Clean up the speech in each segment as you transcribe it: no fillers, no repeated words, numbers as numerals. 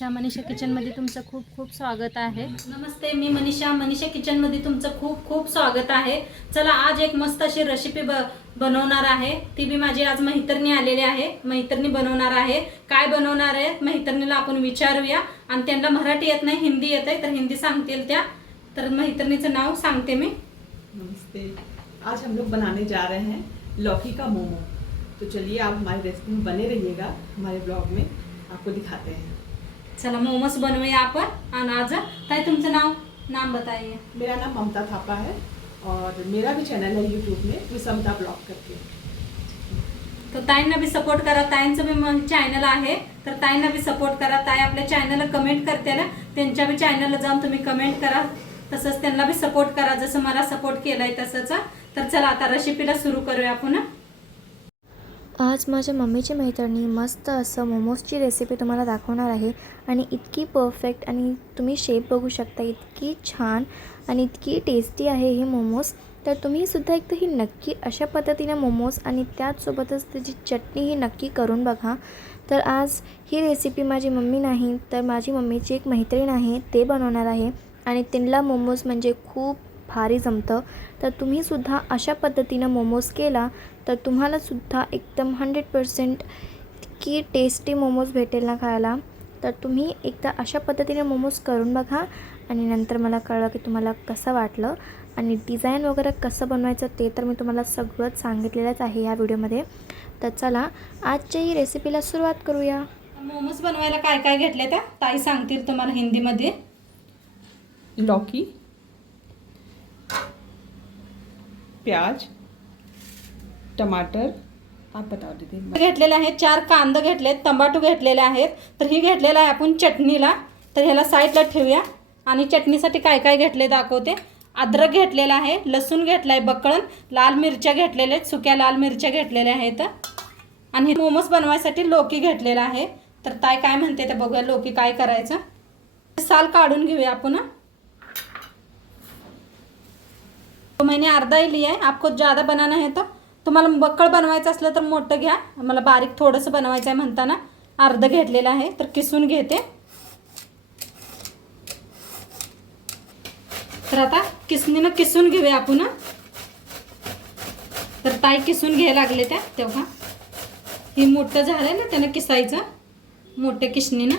मनीषा किचनमध्ये तुमचं खूप खूप स्वागत आहे। नमस्ते, मी मनीषा किचनमध्ये तुमचं खूप खूप स्वागत आहे। चला, आज एक मस्त अशी रेसिपी बनवणार आहे। ती बी माझी आज मैत्रिणी आलेली आहे, मैत्रिणी बनवणार आहे। काय बनवणार आहे मैत्रिणीला आपण विचारूया। आणि त्यांना मराठी येत नाही, हिंदी येते, तर हिंदी सांगतील त्या। तर मैत्रिणीचं नाव सांगते मी। नमस्ते, आज हम लोग बनाने जा रहे हैं लौकी का मोमो। तो चलिए आप हमारी रेसिपी में बने रहिएगा, हमारे ब्लॉग में आपको दिखाते हैं। चला, मोमोस बनवूया आपण। आणि आज ताई तुमचं नाम बताइए। मेरा नाम ममता थापा है और मेरा भी चैनल है यूट्यूब में विसमता ब्लॉग करके। तर ताईंना भी सपोर्ट करा, ताईंचं भी चॅनल आहे, तर ताईंना भी सपोर्ट करा। ताई आपल्या चॅनलला कमेंट करते ना, त्यांच्या भी चॅनलला जाऊन तुम्ही कमेंट करा, तसंच त्यांना भी सपोर्ट करा, जसं मला सपोर्ट केलाय तसंच। तर चला आता रेसिपीला सुरू करूया आपण। आज माझ्या मम्मीची मैत्रिणी मस्त असं मोमोजची रेसिपी तुम्हाला दाखवणार आहे। आणि इतकी परफेक्ट आणि तुम्ही शेप बघू शकता, इतकी छान आणि इतकी टेस्टी आहे हे मोमोज। तर तुम्हीसुद्धा एकदा ही नक्की अशा पद्धतीने मोमोज आणि त्याचसोबतच त्याची चटणी ही नक्की करून बघा। तर आज ही रेसिपी माझी मम्मी नाही तर माझी मम्मीची एक मैत्रीण आहे, ते बनवणार आहे आणि त्यांना मोमोज म्हणजे खूप भारी जमतं। तर तुम्हीसुद्धा अशा पद्धतीनं मोमोज केला तर तुम्हालासुद्धा एकदम 100% की टेस्टी मोमोज भेटेल ना खायला। तर तुम्ही एकदा अशा पद्धतीने मोमोज करून बघा आणि नंतर मला कळलं की तुम्हाला कसं वाटलं आणि डिझाईन वगैरे कसं बनवायचं ते तर मी तुम्हाला सगळंच सांगितलेलंच आहे या व्हिडिओमध्ये। तर चला आजच्या ही रेसिपीला सुरुवात करूया। मोमोज बनवायला काय काय घेतले त्या ताई सांगतील तुम्हाला हिंदीमध्ये। लौकी, प्याज, टमाटर, आप बता दीजिए। घेतलेले आहेत 4 कांदे घेतलेत, टमाटो घेतलेले आहेत। तर ही घेतलेला आहे आपण चटणीला, तर ह्याला साईडला ठेवूया। आणि चटणीसाठी काय काय घेतले दाखवते। अद्रक घेतलेला आहे, लसूण घेतलाय बकळण, लाल मिरच्या घेतलेल्या आहेत, सुक्या लाल मिरच्या घेतलेल्या आहेत। आणि मोमोज बनवायसाठी लौकी घेतलेला आहे। तर ताई काय म्हणते ते बघूया, लौकी काय करायचं। साल काढून घेऊया आपण। तो मैंने आधा ही लिया है, आपको ज़्यादा बनाना है तो तुम्हाला बक्कळ बनवायचं असलं तर मोठं घ्या, मला बारीक थोडंसं बनवायचं आहे म्हणताना अर्ध घेतलेलं आहे। तर किसून घेते। तर आता किसणीनं किसून घेऊया आपण। तर ताई किसून घ्यायला लागले त्या तेव्हा ही मोठं झालंय ना, त्यानं किसायचं मोठ्या किसणीनं।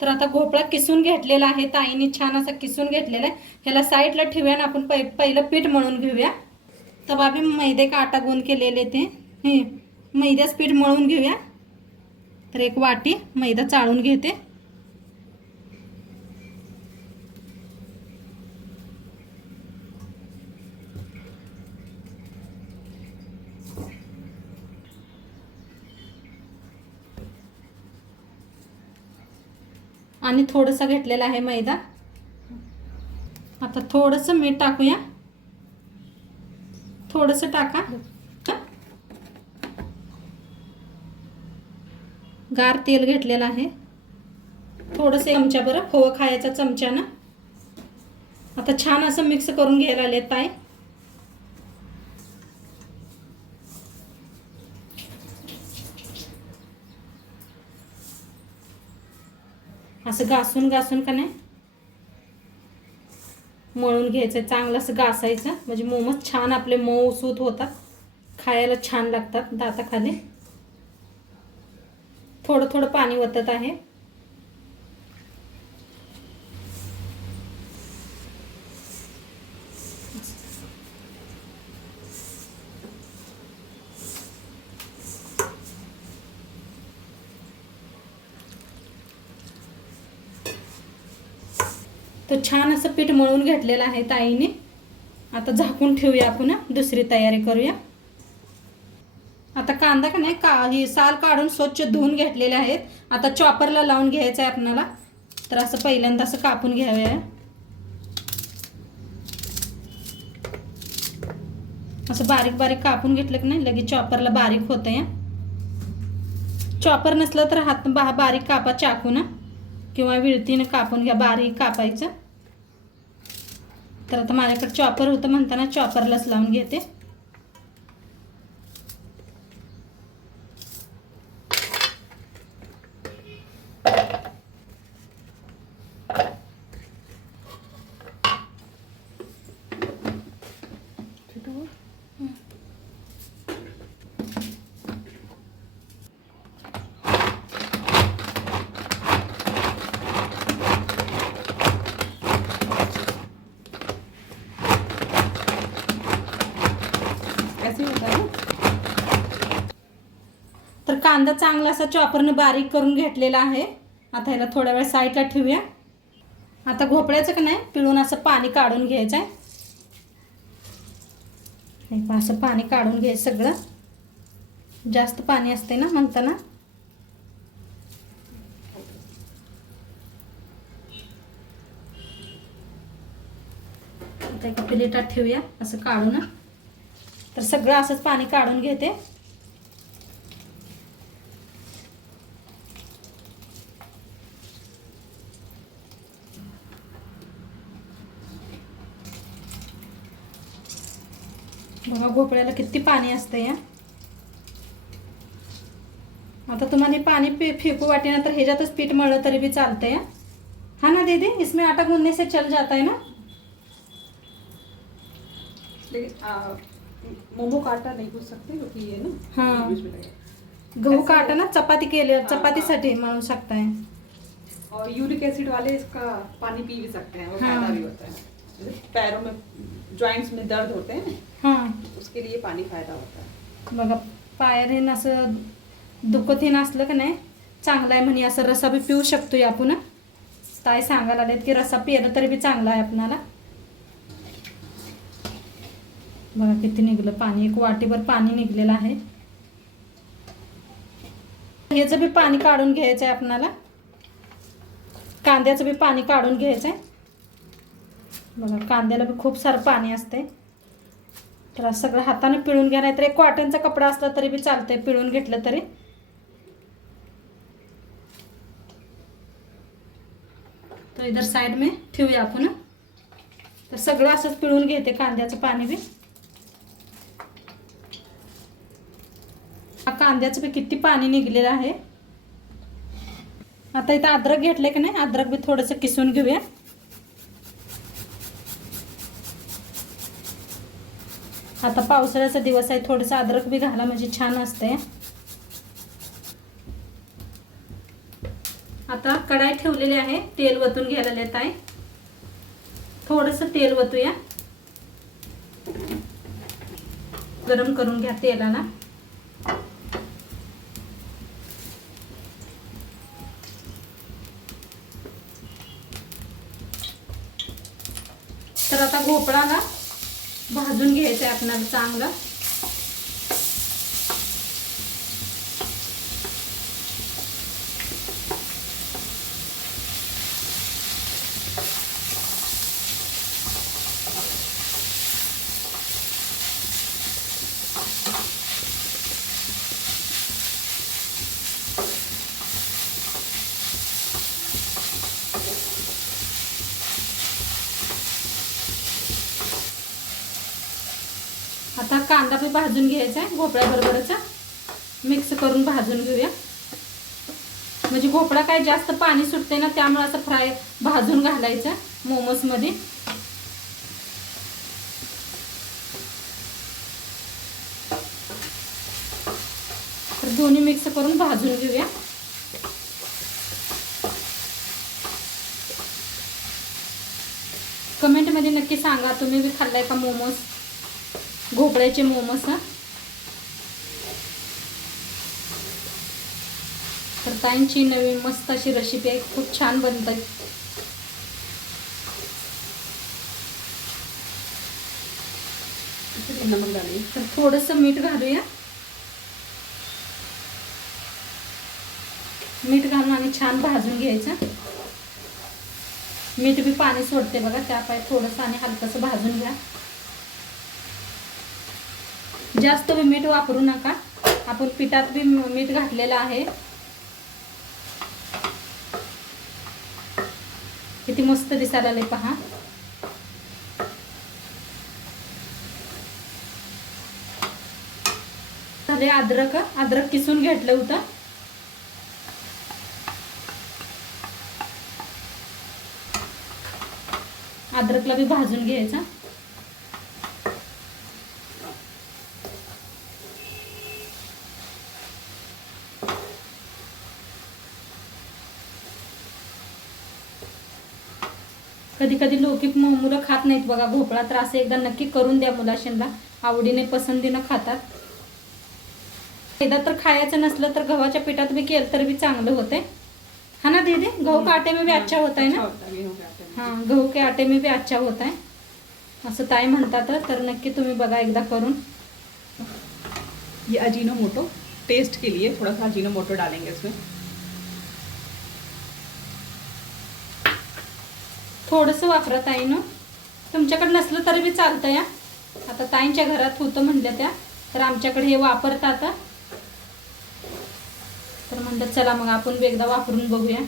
तर आता भोपळा किसून घेतलेला आहे ताईने, छान असा किसून घेतलेला आहे। ह्याला साईडला ठेवूया आणि आपण पहिलं पीठ मळून घेऊया। तवा बी मैदे का आटा गुंद केलेले ते हे मैद्याचं पीठ मळून घेऊया। तर एक वाटी मैदा चाळून घेते। आणि थोडंसं घेतलेला आहे मैदा। आता थोडंसं मीठ टाकूया, थोडंसं टाका। गार तेल घेतलेलं आहे, थोडंसं चमचा बरं, खोवा खायचा चमच्यानं। आता छान असं मिक्स करून घ्यायला आले ताई। असं घासून घासून का नाही मळून घ्यायचं, चांगलं असं घासायचं, म्हणजे मोमोज छान आपले मऊसूत होतात, खायला छान लागतात दाताखाली। थोडं थोडं पाणी ओतत आहे। तर छान असं पीठ मळून घेतलेलं आहे ताईने। आता झाकून ठेवूया आपण, दुसरी तयारी करूया। आता कांदा का नाही ही साल काढून स्वच्छ धुवून घेतलेले आहेत। आता चॉपरला लावून घ्यायचं आहे आपल्याला। तर असं पहिल्यांदा असं कापून घ्यावे, असं बारीक बारीक कापून घेतलं की नाही लगेच चॉपरला बारीक होतं। चॉपर नसलं तर हात बारीक कापा चाकून किंवा विळतीनं कापून घ्या, बारीक कापायचं. तर आता माझ्याकडे चॉपर होतं म्हणताना चॉपरलाच लावून घेते. ऐसे ही होता है ना. तर कांदा चांगला असा चॉपरनं बारीक करून घेतलेला आहे. आता ह्याला थोडा वेळ साईडला ठेवूया. आता भोपळ्याचं का नाही पिळून असं पाणी काढून घ्यायचं आहे. हे पहा, असं पाणी काढून घ्यायचं सगळं. जास्त पाणी असते ना म्हणताना. आता एका प्लेटात ठेवूया असं काढून. तर सगळं असंच पाणी काढून घेते. बघा भोपळ्याला किती पाणी असतं या. आता तुम्हाला हे पाणी फेकू वाटे ना तर ह्याच्यातच पीठ मळलं तरी भी चालतंय. हाँ ना दीदी, इसमें आटा गूंदने से चल जाता है ना. लेकिन मोमो का आटा नहीं गूंथ सकते क्योंकि ये ना हाँ. बीच में लगेगा. गहू का आटा ना चपाती केले चपातीसाठी मळू शकताय. और यूरिक एसिड वाले इसका पानी पी भी सकते हैं, वो हाँ. फायदा भी होता है. जैसे पैरों में जॉइंट्स में दर्द होते हैं हां उसके लिए पानी फायदा होता है. बघा पायाने असं दुखत हे नसलं का नाही चांगलं आहे म्हणे. असं रसा बी पिऊ शकतोय आपण. ताई सांगायला आलेत की रसा पिलं तरी बी चांगला आहे आपणाला. बघा किती निघलं पाणी. एक वाटीभर पाणी निघलेलं आहे. ह्याचं बी पाणी काढून घ्यायचं आहे आपणाला. कांद्याचं बी पाणी काढून घ्यायचं आहे. बघा कांद्याला बी खूप सारं पाणी असते. तर सगळं हाताने पिळून घ्या, नाहीतर एक कॉटनचा कपडा असला तरी बी चालतंय पिळून घेतलं तरी. तो इधर साइड में ठेवूया आपण. तर सगळं असंच पिळून घेते कांद्याचं पाणी बी. कांद्याचं बी किती पाणी निघलेलं आहे. आता इथं अद्रक घेतले की नाही, अद्रक बी थोडंसं किसून घेऊया. आता पावसाळ्याचा दिवस आहे, थोडंसं अद्रक बी घाला म्हणजे छान असते. आता कढाई ठेवलेली आहे, तेल वतून घ्यायला येत आहे. थोडंसं तेल वतूया. गरम करून घ्या तेलाला. तर आता भोपळाला भाजून घ्यायचं आहे आपल्याला चांगलं. आता कांदा बी भाजून घ्यायचा आहे भोपळ्याबरोबरचा. मिक्स करून भाजून घेऊया. म्हणजे भोपळा काय जास्त पाणी सुटते ना, त्यामुळे असं फ्राय भाजून घालायचं मोमोज मध्ये. तर दोन्ही मिक्स करून भाजून घेऊया. कमेंट मध्ये नक्की सांगा तुम्ही बी खाल्लाय का मोमोज, भोपळ्याचे मोमोज. तर ताईंची नवीन मस्त अशी रेसिपी आहे, खूप छान बनतात. नमक डालिए. तर थोडंसं मीठ घालूया. मीठ घालून आणि छान भाजून घ्यायचं. मीठ बी पाणी सोडते बघा, त्यापाय थोडंसं आणि हलकंसं भाजून घ्या. जास्त बी मीठ वापरू नका, आपण पिठात बी मीठ घातलेलं आहे. किती मस्त दिसायला आले पहा. झाले अद्रक किसून घेतलं होतं. अद्रकला बी भाजून घ्यायचं. कधी कधी लोक मुलं खात नाहीत बघा भोपळा, तर असं एकदा नक्की करून द्या मुलांना, आवडीने पसंतीनं खातात. एकदा तर खायचं नसलं तर गव्हाच्या पिठात बी केलं तर बी चांगलं होतंय. हा ना दीदी, गहू के आटे में भी अच्छा होता है ना. हाँ, गहू के आटे में भी अच्छा होता है असं ताई म्हणतात. तर नक्की तुम्ही बघा एकदा करून. ये अजीनोमोटो टेस्ट के लिए थोड़ा सा अजीनोमोटो डालेंगे इसमें. थोडंसं वापरा ताईनं, तुमच्याकडे नसलं तरी बी चालतं या. आता ताईंच्या घरात होतं म्हणलं त्या, तर आमच्याकडे हे वापरतात. तर म्हणलं चला मग आपण बी एकदा वापरून बघूया.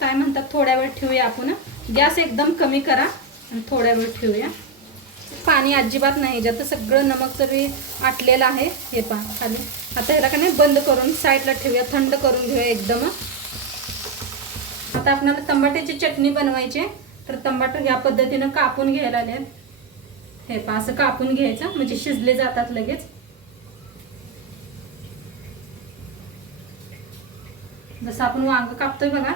काय म्हणतात, थोड्या वेळ ठेवूया आपण. गॅस एकदम कमी करा आणि थोड्या वेळ ठेवूया. पाणी अजिबात नाही, ज्यात सगळं नमक तरी आटलेलं आहे. हे पहा खाली. आता ह्याला का नाही बंद करून साईडला ठेवूया, थंड करून घेऊया एकदम. आता आपल्याला टमाट्याची चटणी बनवायची आहे. तर टमाटर ह्या पद्धतीनं कापून घ्यायला आले. हे पहा असं कापून घ्यायचं म्हणजे शिजले जातात लगेच. जसं आपण वांग कापतोय बघा,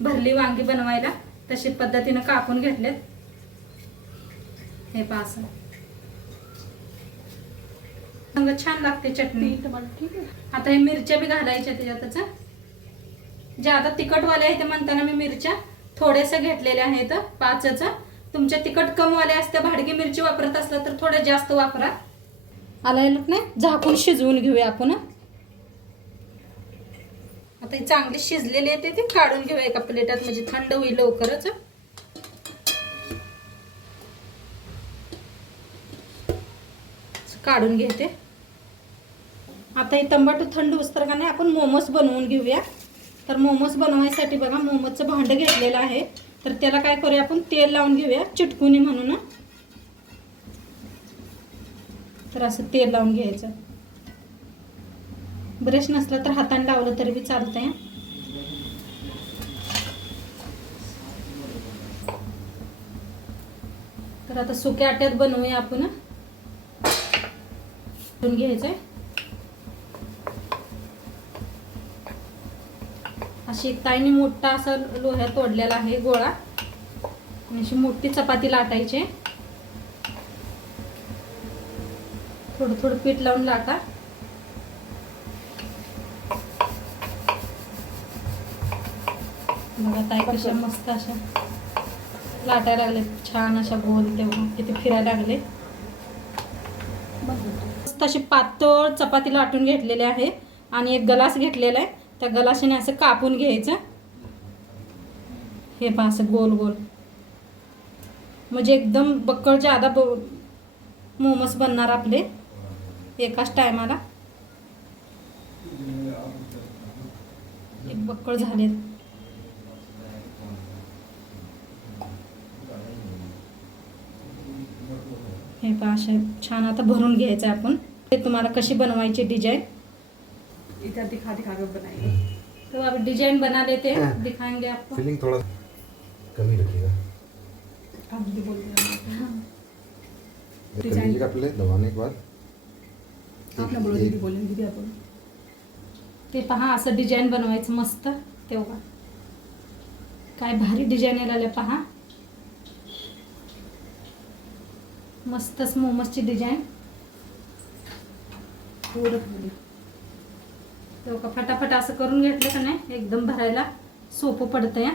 भरली वांगी बनवायला तशी पद्धतीनं कापून घेतलेत. हे पहा असं छान लागते चटणी. ठीक आहे. आता हे मिरच्या बी घालायच्या त्याच्यातच. जे आता तिखटवाले आहे ते म्हणताना मी मिरच्या थोड्याशा घेतलेल्या आहेत, 5च. तुमच्या तिखट कमवाले असते, भाडगी मिरची वापरत असलं तर थोड्या जास्त वापरा. आलाय नाही, झाकून शिजवून घेऊया आपण. आता हे चांगले शिजलेले आहे ते काढून घेऊया एका प्लेटात, म्हणजे थंड होईल लवकरच. काढून घेते. आता हे टमाटो थंड उस्तर का नाही आपण मोमोज बनवून घेऊया. तर मोमोज बनवायसाठी बघा मोमोजचं भांडं घेतलेलं आहे. तर त्याला काय करूया आपण, तेल लावून घेऊया चिटकुनी म्हणून. तर असं तेल लावून घ्यायचं. ब्रश नसला तर हाताने लावलं तरी बी चालतंय. तर आता सुक्या आट्यात बनवूया आपण. घ्यायचंय अशी एक ताईने मोठा असा लोह्या तोडलेला आहे गोळा, अशी मोठी चपाती लाटायची. थोडं थोडं पीठ लावून लाटा. बघा ताई कशा मस्त अशा लाटायला लागले, छान अशा गोल. तेव्हा किती फिरायला लागले. मस्त अशी पातळ चपाती लाटून घेतलेली आहे. आणि एक गलास घेतलेला आहे, त्या गलासाने असं कापून घ्यायचं. हे पहा असं गोल गोल, म्हणजे एकदम बक्कळ जादा मोमोज बनणार आपले एकाच टायमाला. एक बक्कळ झाले. हे पहा अशा छान. आता भरून घ्यायचं आपण. ते तुम्हाला कशी बनवायची डिजाइन इधर दिखा कर बनाएंगे. तो अब डिजाइन बना लेते हैं, दिखाएंगे आपको. फिलिंग थोड़ा कमी रखिएगा. आप भी बोल रहे हैं. कर लीजिएगा पहले दबाने के बाद. आप ना बोलो दीदी, बोलें दीदी आप बोलो. ते पहा असं डिजाइन बनवायचं मस्त. तेव्हा काय भारी डिजाइन आलेलं पहा. मस्तच मोमोजची डिजाइन. तेव्हा फटाफट असं करून घेतलं का नाही एकदम भरायला सोपं पडतं या.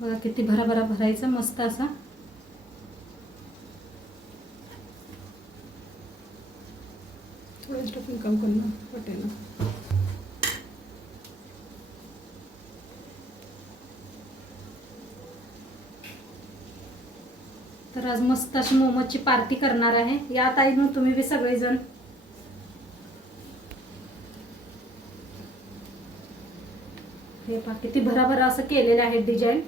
बघा किती भराभरा भरायचं मस्त असं. थोड़ा स्टफिंग कम करना पड़े ना. तर आज मस्त अशी मोमोजची पार्टी करणार आहे. या ताई मग तुम्ही बी सगळेजण. हे पहा किती भराभरा असं केलेलं आहे डिझाईन.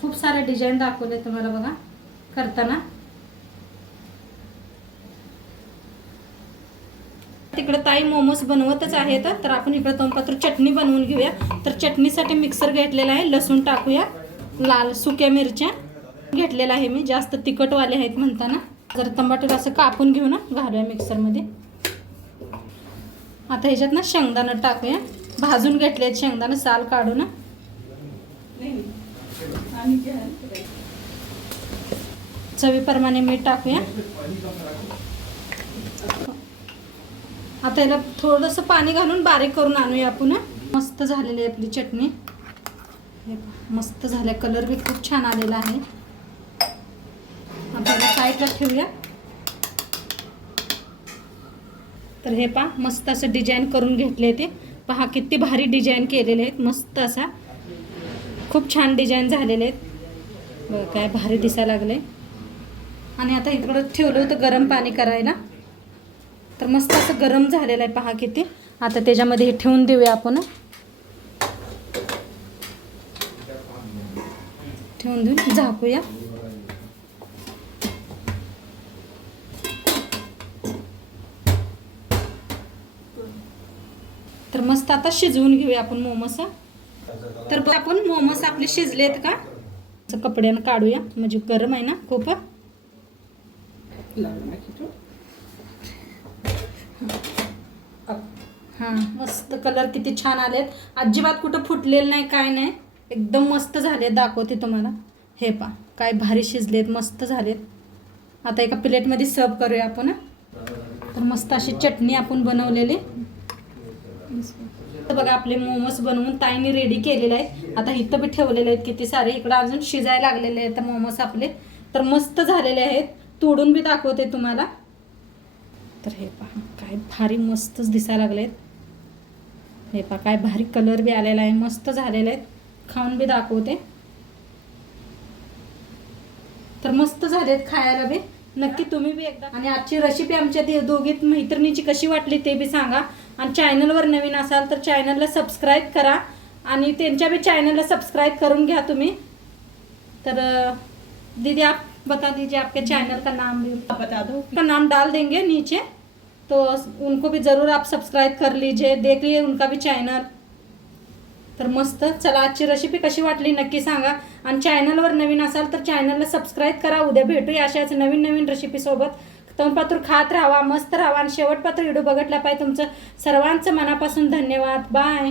खूप सारे डिझाईन दाखवले तुम्हाला बघा करताना. तिकडे ताई मोमोज बनवतच आहेत, तर आपण इकडे तोंडपात्र चटणी बनवून घेऊया. तर चटणीसाठी मिक्सर घेतलेला आहे. लसूण टाकूया, लाल सुक्या मिरच्या घेतलेल्या आहे मी, जास्त तिखटवाले आहेत म्हणताना. जर टमाटर असं कापून घेऊ ना, घालूया मिक्सरमध्ये. आता ह्याच्यात ना शेंगदाणा टाकूया, भाजून घेतले आहेत शेंगदाणा, साल काढू ना. चवीप्रमाणे मीठ टाकूया. आता याला थोडंसं पाणी घालून बारीक करून आणूया आपण. मस्त झालेली आहे आपली चटणी. हे पहा, मस्त झाल्या, कलर बी खूप छान आलेला आहे. आता याला साईडला ठेवूया. तर हे पहा मस्त असं डिझाईन करून घेतले ते. पहा किती भारी डिझाईन केलेले आहेत, मस्त असा खूप छान डिझाईन झालेले आहेत. बघा काय भारी दिसायला लागले. आणि आता इकडं ठेवलं होतं गरम पाणी करायला, तर मस्त असं गरम झालेलं आहे पहा किती. आता त्याच्यामध्ये हे ठेवून देऊया आपण. ठेवून देऊन झाकूया. तर मस्त आता शिजवून घेऊया आपण मोमोस. तर आपण मोमोस आपले शिजलेत का कपड्यानं काढूया, म्हणजे गरम आहे ना खूप. हां मस्त कलर किती छान आलेत, अजिबात कुठं फुटलेलं नाही, काय नाही, एकदम मस्त झाले. दाखवते तुम्हाला. हे पहा काय भारी शिजलेत, मस्त झालेत. आता एका प्लेटमध्ये सर्व करूया आपण. तर मस्त अशी चटणी आपण बनवलेली. तर बघा आपले मोमोज बनवून ताईने रेडी केलेले आहेत. आता इथं बी ठेवलेले आहेत किती सारे, इकडं अजून शिजायला लागलेले आहेत मोमोज आपले. तर मस्त झालेले आहेत, तोडून बी दाखवते तुम्हाला. तर हे पहा काय भारी मस्तच दिसायला लागलेत. हे पहा काय भारी कलर बी आलेला आहे, मस्त झालेले आहेत. खाऊन बी दाखवते. तर मस्त झालेत खायला बी. नक्की तुम्ही बी एकदा. आणि आजची रेसिपी आमच्या दोघीत मैत्रिणीची कशी वाटली ते बी सांगा. आणि चॅनलवर नवीन असाल तर चॅनलला सबस्क्राईब करा, आणि त्यांच्या बी चॅनलला सबस्क्राईब करून घ्या तुम्ही. तर दीदी आप बता दीजिए आपके चैनल का नाम भी बता दो. का नाम डाल देंगे नीचे, तो उनको भी ज़रूर आप सब्सक्राइब कर लीजिए, देख लीजिए उनका भी चॅनल. तर मस्त. चला आजची रेसिपी कशी वाटली नक्की सांगा. आणि चॅनलवर नवीन असाल तर चॅनलला सबस्क्राईब करा. उद्या भेटूया अशाच नवीन नवीन रेसिपीसोबत. तोंडपात्र खात राहा, मस्त राहा. आणि शेवटपात्र व्हिडिओ बघितला पाहिजे. तुमचं सर्वांचं मनापासून धन्यवाद. बाय.